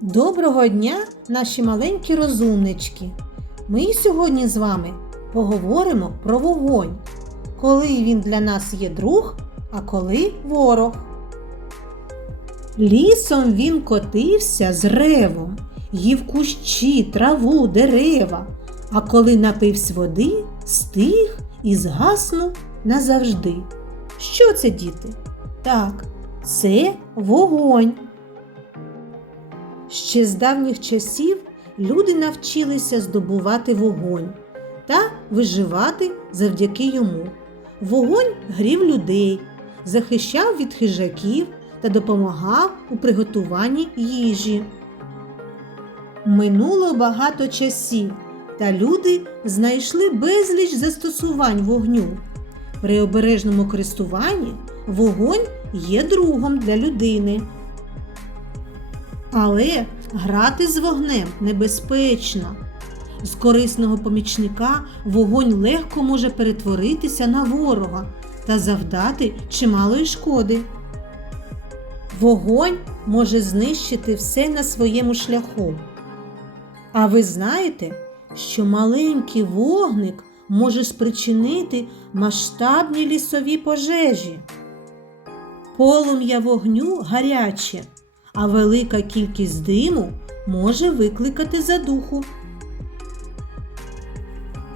Доброго дня, наші маленькі розумнички! Ми сьогодні з вами поговоримо про вогонь, коли він для нас є друг, а коли ворог. Лісом він котився з ревом, їв кущі, траву, дерева, а коли напився води, стих і згаснув назавжди. Що це, діти? Так, це вогонь. Ще з давніх часів люди навчилися здобувати вогонь та виживати завдяки йому. Вогонь грів людей, захищав від хижаків та допомагав у приготуванні їжі. Минуло багато часів, та люди знайшли безліч застосувань вогню. При обережному користуванні вогонь є другом для людини. Але грати з вогнем небезпечно. З корисного помічника вогонь легко може перетворитися на ворога та завдати чималої шкоди. Вогонь може знищити все на своєму шляху. А ви знаєте, що маленький вогник може спричинити масштабні лісові пожежі? Полум'я вогню гаряче, а велика кількість диму може викликати задуху.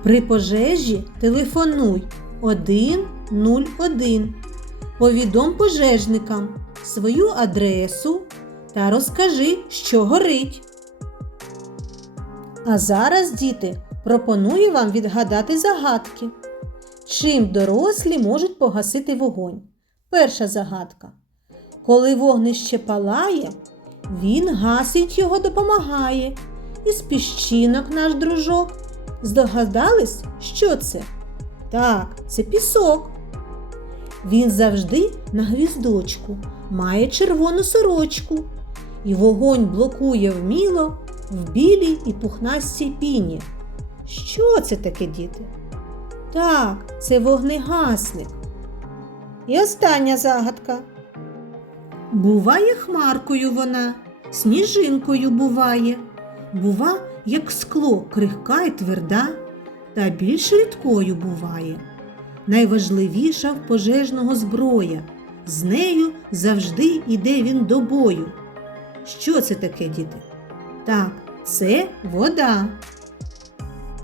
При пожежі телефонуй 101. Повідом пожежникам свою адресу та розкажи, що горить. А зараз, діти, пропоную вам відгадати загадки. Чим дорослі можуть погасити вогонь? Перша загадка. Коли вогнище палає, він гасить його допомагає. Із піщинок наш дружок. Здогадались, що це? Так, це пісок. Він завжди на гвіздочку, має червону сорочку, і вогонь блокує вміло в білій і пухнастій піні. Що це таке, діти? Так, це вогнегасник. І остання загадка. Буває хмаркою вона, сніжинкою буває, бува, як скло, крихка й тверда, та більш рідкою буває. Найважливіша в пожежного зброя. З нею завжди іде він до бою. Що це таке, діти? Так, це вода.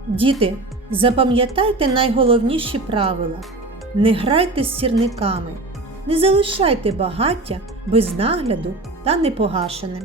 Діти, запам'ятайте найголовніші правила. Не грайте з сірниками, не залишайте багаття без нагляду та непогашеним.